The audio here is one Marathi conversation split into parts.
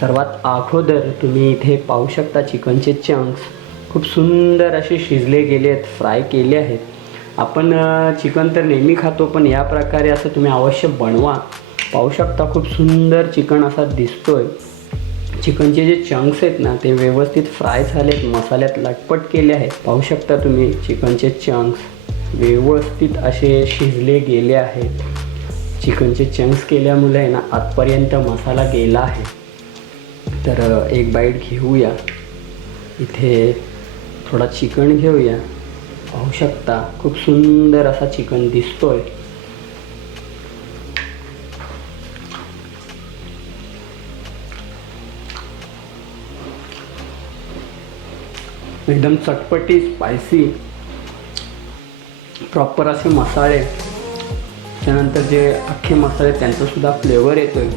सर्वात अगोदर तुम्ही इथे पाहू शकता चिकनचे चंक्स खूप सुंदर असे शिजले गेले आहेत, फ्राय केले आहेत। आपण चिकन तर नेहमी खातो, पण या प्रकारे असं तुम्ही अवश्य बनवा। पाहू शकता खूप सुंदर चिकन असा दिसतोय। चिकनचे जे चंक्स आहेत ना ते व्यवस्थित फ्राय झालेत, मसाल्यात लटपट केले आहेत। पाहू शकता तुम्ही चिकनचे चंक्स व्यवस्थित असे शिजले गेले आहेत। चिकनचे चंक्स केल्यामुळे आहे ना आतपर्यंत मसाला गेला आहे। तर एक बाईट घेऊया। इथे थोडा चिकन घेऊया। पाहू शकता खूप सुंदर असा चिकन दिसतोय। एकदम चटपटी, स्पायसी, प्रॉपर असे मसाले, त्यानंतर जे अख्खे मसाले त्यांचा सुद्धा फ्लेवर येतोय।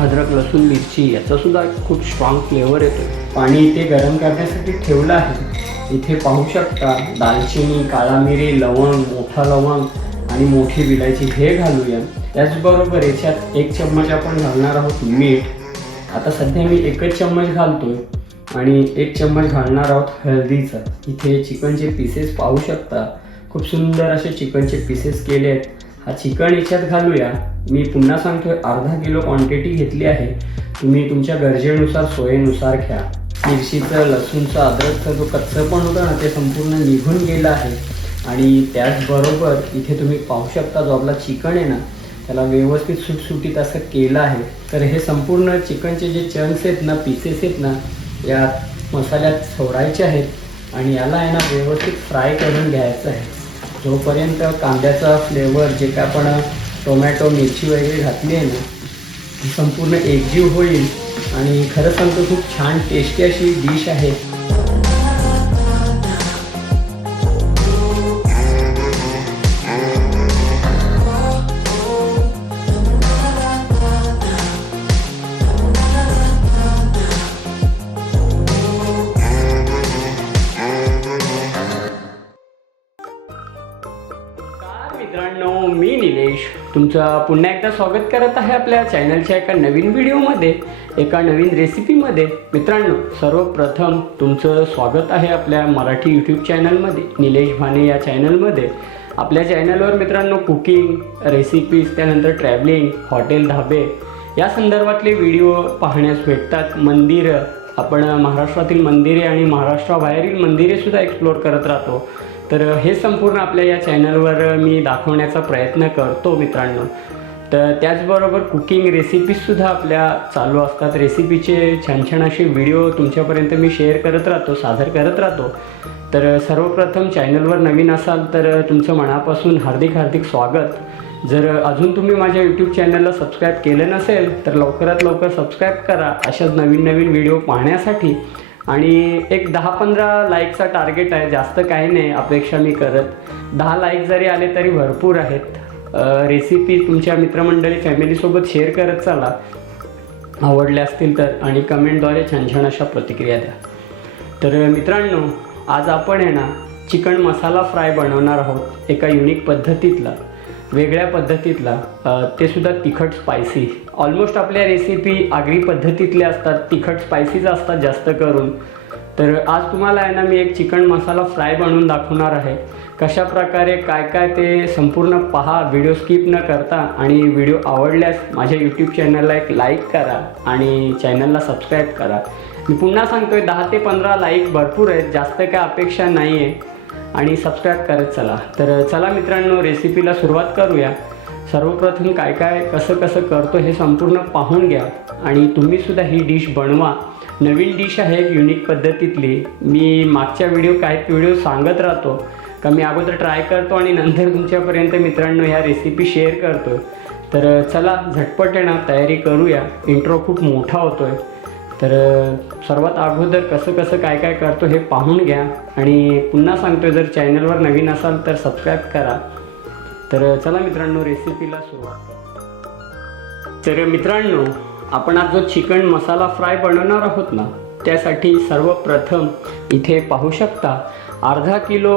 अद्रक, लसूण, मिरची याचा सुद्धा खूप स्ट्रॉंग फ्लेवर येतोय। पाणी इथे गरम करण्यासाठी ठेवलं आहे। इथे पाहू शकता दालचिनी, काळा मिरी, लवंग, मोठा लवंग आणि मोठी विलायची हे घालूया। त्याचबरोबर याच्यात 1 चम्मच आपण घालणार आहोत मीठ। आता सध्या मी 1च चम्मच घालतोय आणि 1 चम्मच घालणार आहोत हळदीचा। इथे चिकनचे पीसेस पाहू शकता, खूप सुंदर असे चिकनचे पीसेस केले आहेत। हा चिकन याच्यात घालूया। मी पुन्हा सांगतोय अर्धा किलो क्वांटिटी घेतली आहे। तुम्ही तुमच्या गरजेनुसार, सोयीनुसार घ्या। मिरचीचं, लसूणचं, अद्रकचं जो कच्चं पण होतं ना ते संपूर्ण निघून गेलं आहे। आणि त्याचबरोबर इथे तुम्ही पाहू शकता जो आपला चिकन आहे ना त्याला व्यवस्थित सुटसुटीत असं केलं आहे। तर हे संपूर्ण चिकनचे जे चंक्स आहेत ना, पीसेस आहेत ना, या मसाल्यात सोडायचे आहेत आणि याला आहे ना व्यवस्थित फ्राय करून घ्यायचं आहे। जोपर्यंत कांद्याचा फ्लेवर, जे काय आपण टोमॅटो, मिरची वगैरे घातली आहे ना, ही संपूर्ण एकजीव होईल। आणि खरं सांगतो खूप छान टेस्टी अशी डिश आहे। मित्रांनो, मी निलेश तुमचं पुन्हा एकदा स्वागत करत आहे आपल्या चॅनलच्या एका नवीन व्हिडिओमध्ये, एका नवीन रेसिपीमध्ये। मित्रांनो, सर्वप्रथम तुमचं स्वागत आहे आपल्या मराठी यूट्यूब चॅनलमध्ये, निलेश भाने या चॅनलमध्ये। आपल्या चॅनलवर मित्रांनो कुकिंग, रेसिपीज, त्यानंतर ट्रॅव्हलिंग, हॉटेल, धाबे या संदर्भातले व्हिडिओ पाहण्यास भेटतात। मंदिरं, आपण महाराष्ट्रातील मंदिरे आणि महाराष्ट्राबाहेरील मंदिरेसुद्धा एक्सप्लोअर करत राहतो। तर हे संपूर्ण आपल्या या चॅनलवर मी दाखवण्याचा प्रयत्न करतो मित्रांनो। तर त्याचबरोबर कुकिंग रेसिपीजसुद्धा आपल्या चालू असतात। रेसिपीचे छान छान असे व्हिडिओ तुमच्यापर्यंत मी शेअर करत राहतो, सादर करत राहतो। तर सर्वप्रथम चॅनलवर नवीन असाल तर तुमचं मनापासून हार्दिक हार्दिक स्वागत। जर अजून तुम्ही माझ्या यूट्यूब चॅनलला सबस्क्राईब केलं नसेल तर लवकरात लवकर सबस्क्राईब करा अशाच नवीन नवीन व्हिडिओ पाहण्यासाठी। आणि एक 10-15 लाईकचा टार्गेट आहे, जास्त काही नाही अपेक्षा मी करत। 10 लाईक जरी आले तरी भरपूर आहेत। रेसिपी तुमच्या मित्रमंडळी, फॅमिलीसोबत शेअर करत चला आवडल्या असतील तर, आणि कमेंटद्वारे छान छान अशा प्रतिक्रिया द्या। तर मित्रांनो, आज आपण आहे ना चिकन मसाला फ्राय बनवणार आहोत, एका युनिक पद्धतीतला, वेगळ्या पद्धतीतला, ते सुद्धा तिखट, स्पायसी। ऑलमोस्ट आपल्या रेसिपी आगरी पद्धतीतल्या असतात, तिखट स्पायसीच असतात जास्त करून। तर आज तुम्हाला आहे ना मी एक चिकन मसाला फ्राय बनवून दाखवणार आहे। कशा प्रकारे काय काय ते संपूर्ण पहा, व्हिडिओ स्किप न करता। आणि व्हिडिओ आवडल्यास माझ्या यूट्यूब चॅनलला एक लाईक करा आणि चॅनलला सबस्क्राईब करा। मी पुन्हा सांगतोय 10 ते 15 लाईक भरपूर आहेत, जास्त काय अपेक्षा नाही आहे, आणि सबस्क्राईब करत चला। तर चला मित्रांनो, रेसिपीला सुरुवात करूया। सर्वप्रथम काय काय कसं कसं करतो हे संपूर्ण पाहून घ्या आणि तुम्हीसुद्धा ही डिश बनवा। नवीन डिश आहे, युनिक पद्धतीतली। मी मागच्या काही व्हिडिओ सांगत राहतो का मी अगोदर ट्राय करतो आणि नंतर तुमच्यापर्यंत मित्रांनो ह्या रेसिपी शेअर करतो। तर चला झटपट आहे ना तयारी करूया। इंट्रो खूप मोठा होतोय, तर सर्वात अगोदर कसं कसं काय काय करतो हे पाहून घ्या। आणि पुन्हा सांगतो, जर चॅनलवर नवीन असाल तर सबस्क्राईब करा। तर चला मित्रांनो, रेसिपीला सुरुवात करू। तर मित्रांनो, आपण आज जो चिकन मसाला फ्राय बनवणार आहोत ना, त्यासाठी सर्वप्रथम इथे पाहू शकता अर्धा किलो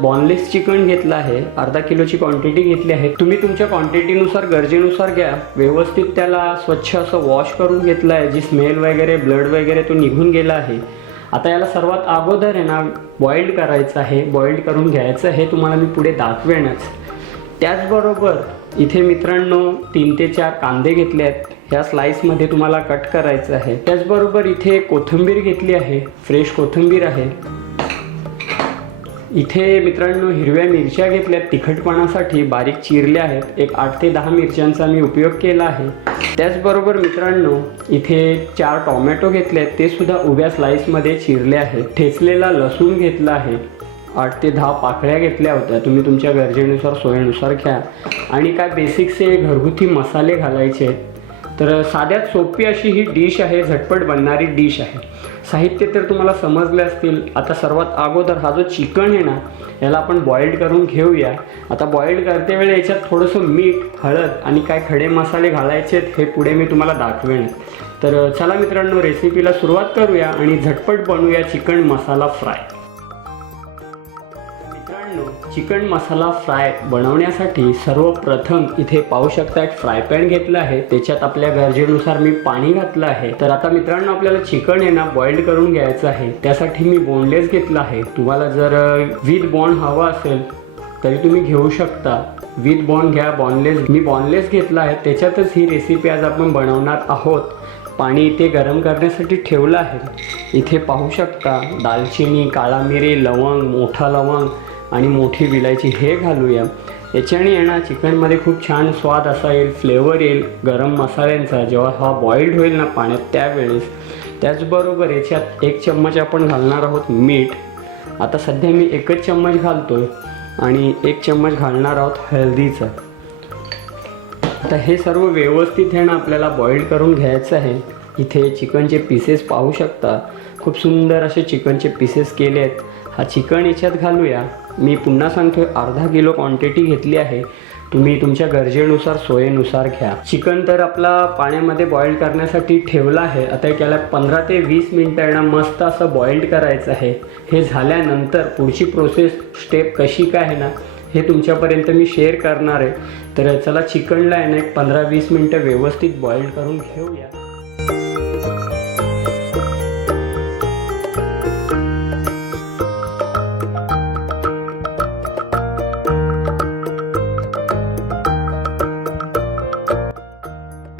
बॉनलेस चिकन घेतलं आहे, अर्धा किलोची क्वांटिटी घेतली आहे. तुम्ही तुमच्या क्वांटिटीनुसार गरजेनुसार घ्या. व्यवस्थित त्याला स्वच्छ असं वॉश करून घेतलं आहे. जी स्मेल वगैरे ब्लड वगैरे तो निघून गेला आहे. आता याला सर्वात अगोदर आहे ना बॉइल्ड करायचं आहे, बॉइल्ड करून घ्यायचं आहे. तुम्हाला मी पुढे दाखवेनच. त्याचबरोबर इथे मित्रांनो 3 ते 4 कांदे घेतले आहेत, ह्या स्लाइसमध्ये तुम्हाला कट करायचं आहे. त्याचबरोबर इथे कोथिंबीर घेतली आहे, फ्रेश कोथिंबीर आहे. इथे मित्रांनो हिरव्या मिरच्या घेतल्यात, तिखटपणासाठी बारीक चिरल्या आहेत. एक 8 ते 10 मिरच्यांचा मी उपयोग केला आहे. त्याचबरोबर मित्रांनो इथे 4 टोमॅटो घेतले आहेत, ते सुद्धा उभ्या स्लाइसमध्ये चिरले आहेत. ठेचलेला लसूण घेतला आहे, 8 ते 10 पाकळ्या घेतल्या होत्या. तुम्ही तुमच्या गरजेनुसार सोयीनुसार घ्या. आणि काय बेसिकचे घरगुती मसाले घालायचे आहेत. तर साध्यात सोपी अशी ही डिश आहे, झटपट बनणारी डिश आहे. साहित्य तर तुम्हाला समजले असतील. आता सर्वात अगोदर हा जो चिकन आहे ना याला आपण बॉइल्ड करून घेऊया. आता बॉइल्ड करते वेळी याच्यात थोडंसं मीठ, हळद आणि काय खडे मसाले घालायचे आहेत, हे पुढे मी तुम्हाला दाखवेन. तर चला मित्रांनो रेसिपीला सुरुवात करूया आणि झटपट बनवूया चिकन मसाला फ्राय. चिकन मसाला फ्राय बनवण्यासाठी सर्वप्रथम इथे पाहू शकता एक फ्राय पॅन घेतला आहे. त्याच्यात आपल्या गरजेनुसार मी पाणी घातलं आहे. तर आता मित्रांनो आपल्याला चिकन आहे ना बॉइल्ड करून घ्यायचं आहे. त्यासाठी मी बोनलेस घेतला आहे. तुम्हाला जर विथ बॉन हवा असेल तरी तुम्ही घेऊ शकता. विथ बॉन घ्या, बॉनलेस मी बॉनलेस घेतला आहे. त्याच्यातच ही रेसिपी आज आपण बनवणार आहोत. पाणी इथे गरम करण्यासाठी ठेवलं आहे. इथे पाहू शकता दालचिनी, काळा मिरी, लवंग, मोठा लवंग आणि मोठी विलायची हे घालूया. याच्याने येणार चिकनमध्ये खूप छान स्वाद असा येईल, फ्लेवर येईल गरम मसाल्यांचा जेव्हा हा बॉइल्ड होईल ना पाण्यात त्यावेळेस. त्याचबरोबर याच्यात 1 चम्मच आपण घालणार आहोत मीठ. आता सध्या मी 1च चम्मच घालतोय आणि 1 चम्मच घालणार आहोत हळदीचा. आता हे सर्व व्यवस्थित आहे ना आपल्याला बॉइल्ड करून घ्यायचं आहे. इथे चिकनचे पीसेस पाहू शकता, खूप सुंदर असे चिकनचे पीसेस केले आहेत. हा चिकन याच्यात घालूया. मी पुन्हा सांगतोय अर्धा किलो क्वांटिटी घेतली आहे. तुम्ही तुमच्या गरजेनुसार सोयीनुसार घ्या. चिकन तर आपला पाण्यामध्ये बॉइल्ड करण्यासाठी ठेवला आहे. आता याला 15 ते 20 मिनिटं मस्त असं बॉइल्ड करायचं आहे. हे झाल्यानंतर पुढची प्रोसेस स्टेप कशी काय आहे ना हे तुमच्यापर्यंत मी शेअर करणार आहे. तर चला चिकनला आहे ना एक 15-20 मिनिटं व्यवस्थित बॉइल्ड करून घेऊया.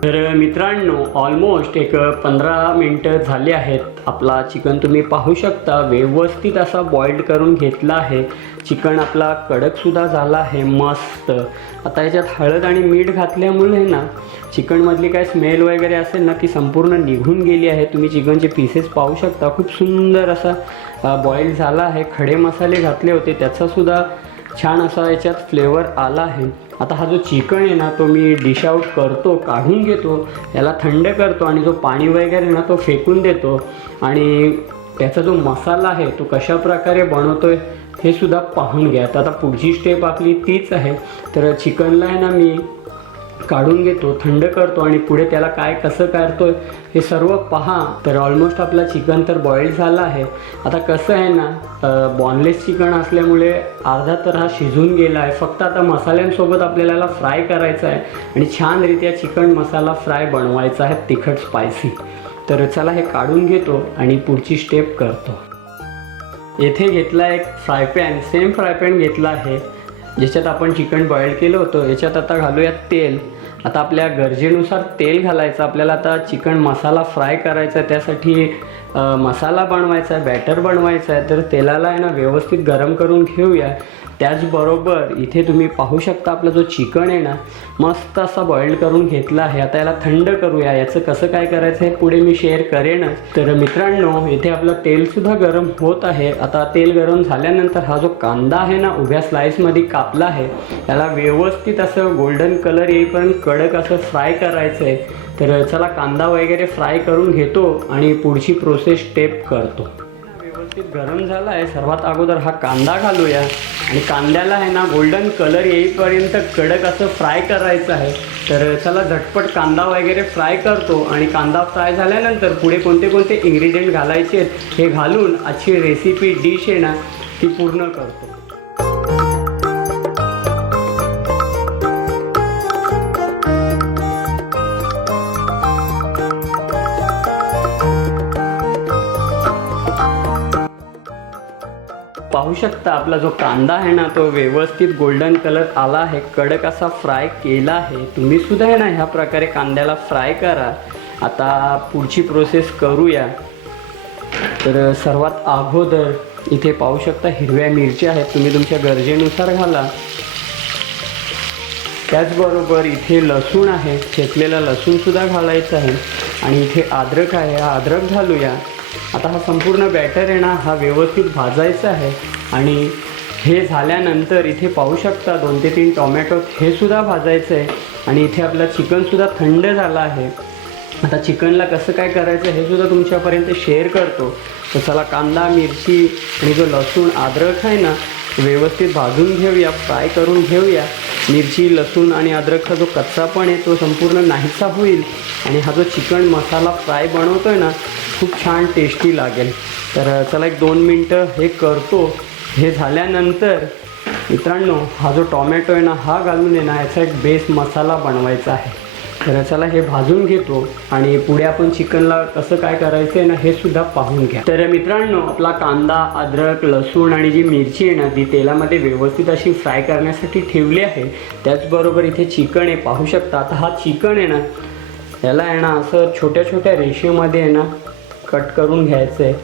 तर मित्रांनो ऑलमोस्ट एक 15 मिनटं झाली आहेत. आपला चिकन तुम्ही पाहू शकता व्यवस्थित असा बॉइल्ड करून घेतला आहे. चिकन आपला कडकसुद्धा झाला आहे मस्त. आता याच्यात हळद आणि मीठ घातल्यामुळे ना चिकनमधली काय स्मेल वगैरे असेल ना ती संपूर्ण निघून गेली आहे. तुम्ही चिकनचे पीसेस पाहू शकता, खूप सुंदर असा बॉइल्ड झाला आहे. खडे मसाले घातले होते त्याचासुद्धा छान असा याच्यात फ्लेवर आला आहे. आता हा जो चिकन आहे ना तो मी डिश आउट करतो, काढून घेतो, याला थंड करतो आणि जो पाणी वगैरे ना तो फेकून देतो. आणि त्याचा जो मसाला आहे तो कशा प्रकारे बनवतोय हे सुद्धा पाहून घ्या. आता पुढची स्टेप आपली तीच आहे. तर चिकनला आहे ना मी काढून घेतो, थंड करतो आणि पुढे त्याला काय कसं करतोय हे सर्व पहा. तर ऑलमोस्ट आपला चिकन तर बॉइल्ड झाला आहे. आता कसं आहे ना बॉनलेस चिकन असल्यामुळे अर्धा तर हा शिजून गेला आहे. फक्त आता मसाल्यांसोबत आपल्याला फ्राय करायचं आहे आणि छानरित्या चिकन मसाला फ्राय बनवायचा आहे, तिखट स्पायसी. तर चला हे काढून घेतो आणि पुढची स्टेप करतो. येथे घेतला एक fry pan, same fry pan घेतला आहे ज्याच्यात आपण चिकन बॉइल्ड केलं होतं. याच्यात आता घालूयात तेल. आता आपल्या गरजेनुसार तेल घालायचं. आपल्याला आता चिकन मसाला फ्राय करायचा आहे, त्यासाठी मसाला बनवायचा आहे, बॅटर बनवायचं आहे. तर तेलाला आहे ना व्यवस्थित गरम करून घेऊया. त्याचबरोबर इथे तुम्ही पाहू शकता आपला जो चिकन आहे ना मस्त असा बॉइल्ड करून घेतला आहे. आता याला थंड करूया. याचं कसं काय करायचं हे पुढे मी शेअर करेनच. तर मित्रांनो इथे आपलं तेलसुद्धा गरम होत आहे. आता तेल गरम झाल्यानंतर हा जो कांदा आहे ना उभ्या स्लाइसमध्ये कापला आहे याला व्यवस्थित असं गोल्डन कलर येईपर्यंत कडक असं फ्राय करायचं आहे. तर चला कांदा वगैरे फ्राय करून घेतो आणि पुढची प्रोसेस स्टेप करतो. गरम झाला आहे. सर्वात अगोदर हा कांदा घालूया आणि कांद्याला आहे ना गोल्डन कलर येईपर्यंत कडक असं फ्राय करायचं आहे. तर चला झटपट कांदा वगैरे फ्राय करतो आणि कांदा फ्राय झाल्यानंतर पुढे कोणते कोणते इन्ग्रेडियंट घालायचे आहेत हे घालून आजची रेसिपी डिश आहे ना ती पूर्ण करतो. पाहू शकता आपला जो कांदा आहे ना तो व्यवस्थित गोल्डन कलर आला आहे, कडक असा फ्राय केला आहे. तुम्ही सुद्धा आहे ना ह्या प्रकारे कांद्याला फ्राय करा. आता पुढची प्रोसेस करूया. तर सर्वात अगोदर इथे पाहू शकता हिरव्या मिरच्या आहेत, तुम्ही तुमच्या गरजेनुसार घाला. त्याचबरोबर इथे लसूण आहे, चेचलेला लसूणसुद्धा घालायचा आहे. आणि इथे अद्रक आहे, हा अद्रक घालूया. आता हा संपूर्ण बॅटर आहे ना हा व्यवस्थित भाजायचा आहे. आणि हे झाल्यानंतर इथे पाहू शकता 2 ते 3 टोमॅटो हे सुद्धा भाजायचं आहे. आणि इथे आपला चिकनसुद्धा थंड झाला आहे. आता चिकनला कसं काय करायचं हे सुद्धा तुमच्यापर्यंत शेअर करतो. तर चला कांदा, मिरची आणि जो लसूण अद्रक आहे ना व्यवस्थित भाजून घेऊया, फ्राय करून घेऊया. मिरची, लसूण आणि अद्रकचा जो कच्चापण आहे तो संपूर्ण नाहीसा होईल. आणि हा जो चिकन मसाला फ्राय बनवतो आहे ना खूप छान टेस्टी लागेल. तर चला 1-2 मिनटं हे करतो. हे झाल्यानंतर मित्रांनो हा जो टोमॅटो आहे ना हा घालून आहे ना याचा एक बेस मसाला बनवायचा आहे. तर चला हे भाजून घेतो आणि पुढे आपण चिकनला कसं काय करायचं आहे ना हे सुद्धा पाहून घ्या. तर मित्रांनो आपला कांदा, अद्रक, लसूण आणि जी मिरची आहे ना ती तेलामध्ये व्यवस्थित अशी फ्राय करण्यासाठी ठेवली आहे. त्याचबरोबर इथे चिकन आहे, पाहू शकता. आता हा चिकन आहे ना याला आहे ना असं छोट्या छोट्या रेषेमध्ये आहे ना कट करून घ्यायचं आहे,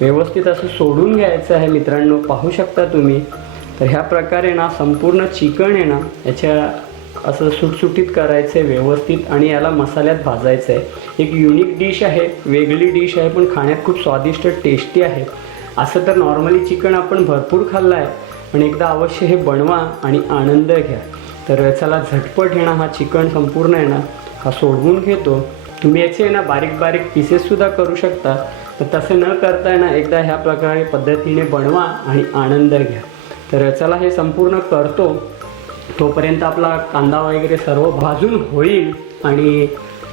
व्यवस्थित असं सोडून घ्यायचं आहे मित्रांनो, पाहू शकता तुम्ही. तर ह्या प्रकारे ना संपूर्ण चिकन आहे ना याच्या असं सुटसुटीत करायचं आहे व्यवस्थित आणि याला मसाल्यात भाजायचं आहे. एक युनिक डिश आहे, वेगळी डिश आहे, पण खाण्यात खूप स्वादिष्ट टेस्टी आहे. असं तर नॉर्मली चिकन आपण भरपूर खाल्लं आहे, पण एकदा अवश्य हे बनवा आणि आनंद घ्या. तर चला झटपट आहे ना हा चिकन संपूर्ण आहे ना हा सोडवून घेतो. तुम्ही याचे आहे ना बारीक बारीक पीसेससुद्धा करू शकता. तर तसं न करता ना एकदा ह्या प्रकारे पद्धतीने बनवा आणि आनंद घ्या. तर चला हे संपूर्ण करतो. तोपर्यंत आपला कांदा वगैरे सर्व भाजून होईल आणि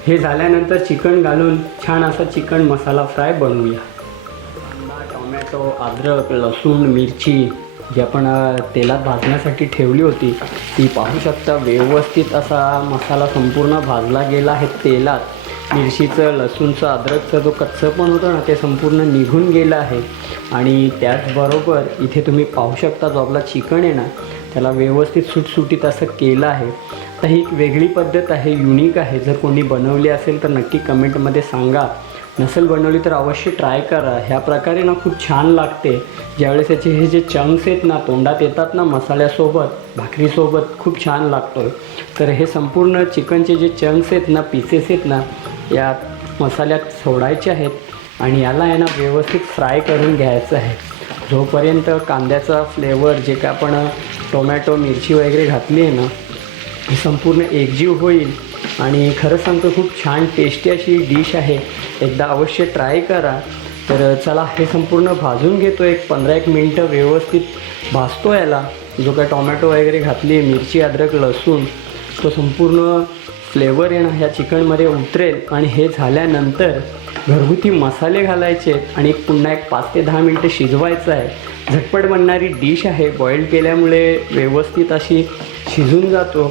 हे झाल्यानंतर चिकन घालून छान असा चिकन मसाला फ्राय बनवूया. कांदा, टोमॅटो, अद्रक, लसूण, मिरची जी आपण तेलात भाजण्यासाठी ठेवली होती ती पाहू शकता व्यवस्थित असा मसाला संपूर्ण भाजला गेला आहे तेलात. मिरचीचं, लसूणचं, अद्रकचं जो कच्चंपण होतं ना ते संपूर्ण निघून गेलं आहे. आणि त्याचबरोबर इथे तुम्ही पाहू शकता जो आपला चिकन आहे ना त्याला व्यवस्थित सुटसुटीत असं केलं आहे. तर ही एक वेगळी पद्धत आहे, युनिक आहे. जर कोणी बनवली असेल तर नक्की कमेंटमध्ये सांगा. नसेल बनवली तर अवश्य ट्राय करा. ह्या प्रकारे ना खूप छान लागते. ज्यावेळेस याचे हे जे चंक्स आहेत ना तोंडात येतात ना मसाल्यासोबत, भाकरीसोबत खूप छान लागतो. तर हे संपूर्ण चिकनचे जे चंक्स आहेत ना, पीसेस आहेत ना या मसाल्यात सोडायचे आहेत आणि याला आहे ना व्यवस्थित फ्राय करून घ्यायचं आहे. जोपर्यंत कांद्याचा फ्लेवर जे काय आपण टोमॅटो, मिरची वगैरे घातली आहे ना ही संपूर्ण एकजीव होईल. आणि खरं सांगतो खूप छान टेस्टी अशी डिश आहे, एकदा अवश्य ट्राय करा. तर चला हे संपूर्ण भाजून घेतो. 15-1 मिनटं व्यवस्थित भाजतो याला. जो काय टोमॅटो वगैरे घातली, मिरची, अद्रक, लसूण तो संपूर्ण फ्लेवर आहे ना ह्या चिकनमध्ये उतरेल. आणि हे झाल्यानंतर घरगुती मसाले घालायचे आणि पुन्हा 5 ते 10 मिनटं शिजवायचं आहे. झटपट बनणारी डिश आहे. बॉईल केल्यामुळे व्यवस्थित अशी शिजून जातो,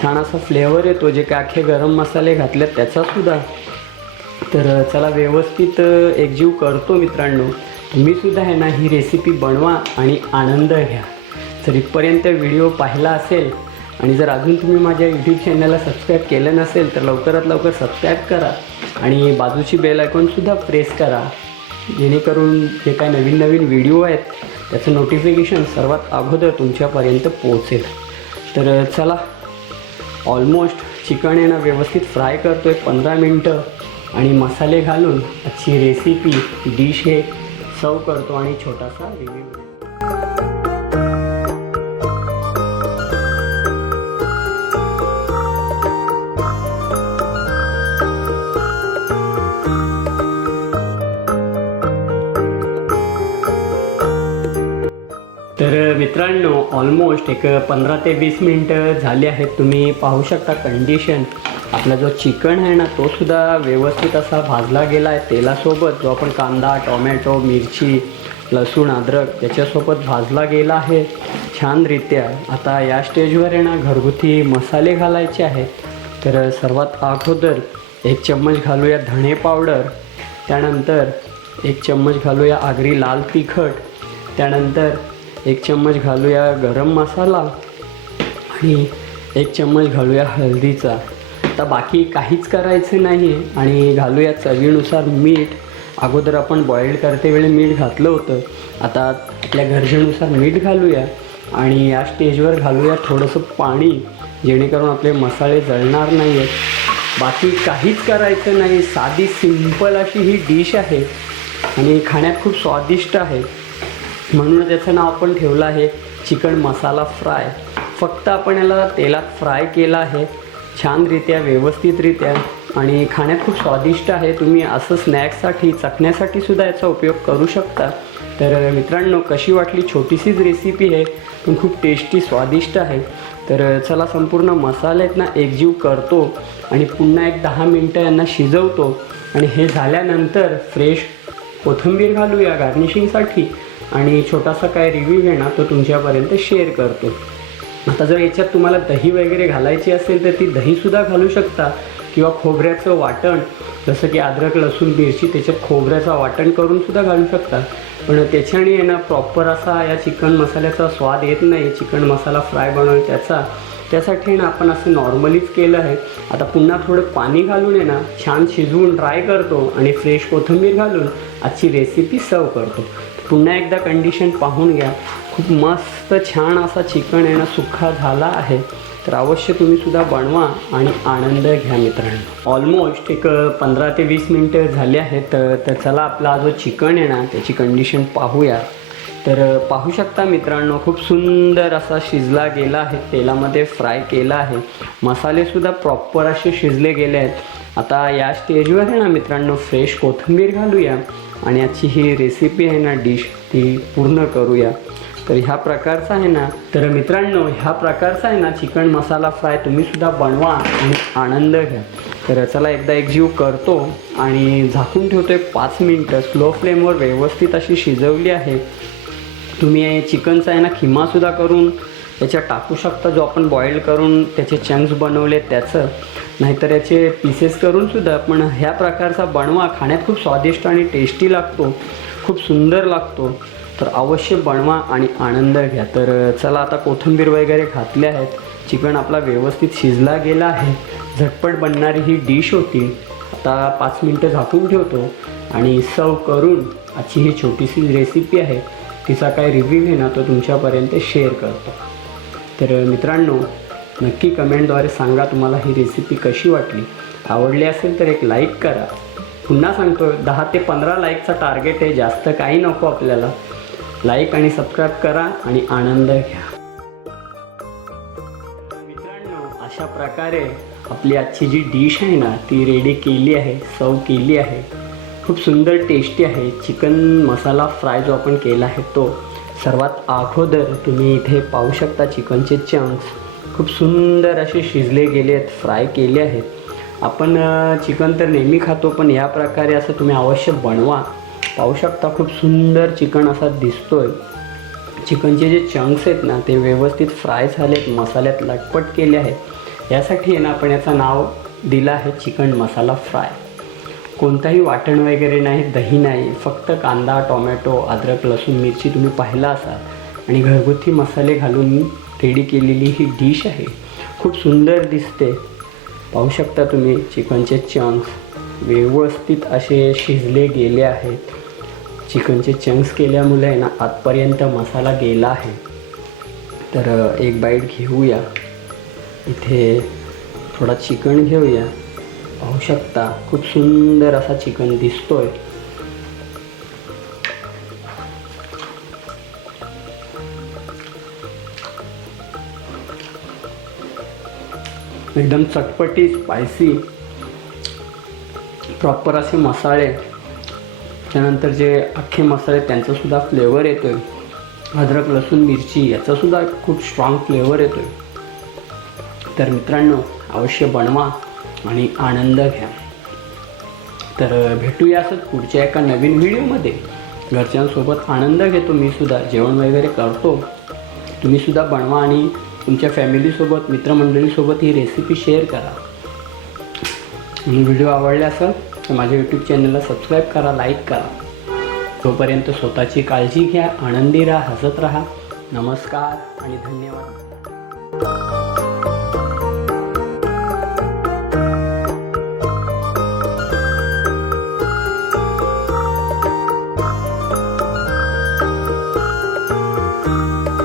छान असा फ्लेवर येतो. जे काय अख्खे गरम मसाले घातलेत त्याचासुद्धा. तर चला व्यवस्थित एकजीव करतो मित्रांनो. तुम्हीसुद्धा आहे ना ही रेसिपी बनवा आणि आनंद घ्या. जर इथपर्यंत व्हिडिओ पाहिला असेल आणि जर अजून तुम्ही माझ्या यूट्यूब चॅनलला सबस्क्राईब केलं नसेल तर लवकरात लवकर सबस्क्राईब करा आणि बाजूची बेल आयकॉनसुद्धा प्रेस करा, जेणेकरून जे काय नवीन नवीन व्हिडिओ आहेत त्याचं नोटिफिकेशन सर्वात अगोदर तुमच्यापर्यंत पोहोचेल. तर चला ऑलमोस्ट चिकन आहे ना व्यवस्थित फ्राय करतो 15 मिनटं आणि मसाले घालून आजची रेसिपी डिश हे सर्व करतो आणि छोटासा रिव्ह्यू. तर मित्रांनो ऑलमोस्ट 15 ते 20 मिनटं झाली आहेत. तुम्ही पाहू शकता कंडिशन. आपला जो चिकन आहे ना तो सुद्धा व्यवस्थित असा भाजला गेला आहे तेलासोबत. जो आपण कांदा, टोमॅटो, मिरची, लसूण अद्रक त्याच्यासोबत भाजला गेला आहे छानरित्या. आता या स्टेजवर आहे ना घरगुती मसाले घालायचे आहेत. तर सर्वात अगोदर 1 चम्मच घालूया धणे पावडर, त्यानंतर 1 चम्मच घालूया आगरी लाल तिखट, त्यानंतर 1 चम्मच घालूया गरम मसाला आणि 1 चम्मच घालूया हळदीचा. आता बाकी काहीच करायचं नाही आहे आणि घालूया चवीनुसार मीठ. अगोदर आपण बॉईल करते वेळी मीठ घातलं होतं, आता आपल्या गरजेनुसार मीठ घालूया आणि या स्टेजवर घालूया थोडंसं पाणी, जेणेकरून आपले मसाले जळणार नाही आहेत. बाकी काहीच करायचं नाही. साधी सिंपल अशी ही डिश आहे आणि खाण्यात खूप स्वादिष्ट आहे, म्हणून त्याचं नाव आपण ठेवलं आहे चिकन मसाला फ्राय. फक्त आपण याला तेलात फ्राय केलं आहे छानरित्या व्यवस्थितरित्या आणि खाण्यात खूप स्वादिष्ट आहे. तुम्ही असं स्नॅक्ससाठी चखण्यासाठी सुद्धा याचा उपयोग करू शकता. तर मित्रांनो, कशी वाटली? छोटीशीच रेसिपी आहे पण खूप टेस्टी स्वादिष्ट आहे. तर चला संपूर्ण मसाले आहेत ना एकजीव करतो आणि पुन्हा एक 10 मिनटं यांना शिजवतो आणि हे झाल्यानंतर फ्रेश कोथिंबीर घालूया गार्निशिंगसाठी आणि छोटासा काय रिव्ह्यू आहे ना तो तुमच्यापर्यंत शेअर करतो. आता जर याच्यात तुम्हाला दही वगैरे घालायची असेल तर ती दहीसुद्धा घालू शकता किंवा खोबऱ्याचं वाटण, जसं की अद्रक लसूण मिरची त्याच्यात खोबऱ्याचं वाटण करूनसुद्धा घालू शकता. पण त्याच्याने आहे ना प्रॉपर असा या चिकन मसाल्याचा स्वाद येत नाही. चिकन मसाला फ्राय बनवलं त्यासाठी ना आपण असं नॉर्मलीच केलं आहे. आता पुन्हा थोडं पाणी घालून आहे ना छान शिजवून ड्राय करतो आणि फ्रेश कोथिंबीर घालून आजची रेसिपी सर्व करतो. पुन्हा एकदा कंडिशन पाहून घ्या. खूप मस्त छान असा चिकन आहे ना सुक्का झाला आहे. तर अवश्य तुम्हीसुद्धा बनवा आणि आनंद घ्या मित्रांनो. ऑलमोस्ट एक 15 ते 20 मिनटं झाले आहेत. तर चला आपला जो चिकन आहे ना त्याची कंडिशन पाहूया. तर पाहू शकता मित्रांनो, खूप सुंदर असा शिजला गेला आहे, तेलामध्ये फ्राय केला आहे, मसालेसुद्धा प्रॉपर असे शिजले गेले आहेत. आता या स्टेजवर आहे ना मित्रांनो फ्रेश कोथिंबीर घालूया आणि याची ही रेसिपी आहे ना डिश ती पूर्ण करूया. तर ह्या प्रकारचा आहे ना, तर मित्रांनो ह्या प्रकारचा आहे ना चिकन मसाला फ्राय तुम्हीसुद्धा बनवा आणि आनंद घ्या. तर चला एकदा एकजीव करतो आणि झाकून ठेवतो एक 5 मिनटं. स्लो फ्लेमवर व्यवस्थित अशी शिजवली आहे. तुम्ही चिकनचा आहे ना खिमासुद्धा करून याच्यात टाकू शकता, जो आपण बॉईल करून त्याचे चंक्स बनवले त्याचं, नाहीतर याचे पीसेस करूनसुद्धा. पण ह्या प्रकारचा बनवा, खाण्यात खूप स्वादिष्ट आणि टेस्टी लागतो, खूप सुंदर लागतो. तर अवश्य बनवा आणि आनंद घ्या. तर चला आता कोथिंबीर वगैरे घातले आहेत, चिकन आपला व्यवस्थित शिजला गेला आहे. झटपट बनणारी ही डिश होती. आता 5 मिनटं झाकून ठेवतो आणि सर्व करून आजची ही छोटीशी रेसिपी आहे तिचा काय रिव्ह्यू आहे ना तो तुमच्यापर्यंत शेअर करतो. तर मित्रांनो नक्की कमेंटद्वारे सांगा तुम्हाला ही रेसिपी कशी वाटली. आवडली असेल तर एक लाईक करा. पुन्हा सांगतो 10 ते 15 लाईकचा टार्गेट आहे, जास्त काही नको आपल्याला. लाईक आणि सबस्क्राईब करा आणि आनंद घ्या. मित्रांनो अशा प्रकारे आपली आजची जी डिश आहे ना ती रेडी केली आहे, सर्व केली आहे. खूप सुंदर टेस्टी आहे. चिकन मसाला फ्राय जो आपण केला आहे तो. सर्वात अगोदर तुम्ही इथे पाहू शकता चिकनचे चंक्स खूप सुंदर असे शिजले गेले आहेत, फ्राय केले आहेत. आपण चिकन तर नेहमी खातो, पण या प्रकारे असं तुम्ही अवश्य बनवा. पाहू शकता खूप सुंदर चिकन असा दिसतोय. चिकनचे जे चंक्स आहेत ना ते व्यवस्थित फ्राय झालेत, मसाल्यात लटपट केले आहेत. यासाठी आहे ना आपण याचं नाव दिलं आहे चिकन मसाला फ्राय. कोणताही वाटण वगैरे नाही, दही नाही, फक्त कांदा टोमॅटो अद्रक लसूण मिरची तुम्ही पाहिला असाल आणि घरगुती मसाले घालून रेडी केलेली ही डिश आहे. खूप सुंदर दिसते. पाहू शकता तुम्ही चिकनचे चंक्स व्यवस्थित असे शिजले गेले आहेत. चिकनचे चंक्स केल्यामुळे आहे ना आतपर्यंत मसाला गेला आहे. तर एक बाईट घेऊया. इथे थोडा चिकन घेऊया. पाहू शकता खूप सुंदर असा चिकन दिसतोय. एकदम चटपटी स्पायसी प्रॉपर असे मसाले, त्यानंतर जे अख्खे मसाले त्यांचासुद्धा फ्लेवर येतो आहे. अद्रक लसूण मिरची याचासुद्धा खूप स्ट्रॉंग फ्लेवर येतो आहे. तर मित्रांनो अवश्य बनवा आणि आनंद घ्या. तर भेटूया असंच पुढच्या एका नवीन व्हिडिओमध्ये. घरच्यांसोबत आनंद घेतो, मी सुद्धा जेवण वगैरे करतो. तुम्ही सुद्धा बनवा आणि तुमच्या फॅमिलीसोबत मित्रमंडळीसोबत ही रेसिपी शेअर करा. आणि व्हिडिओ आवडला असेल तर माझ्या यूट्यूब चॅनलला सबस्क्राईब करा, लाईक करा. तोपर्यंत स्वतःची काळजी घ्या, आनंदी राहा, हसत राहा. नमस्कार आणि धन्यवाद.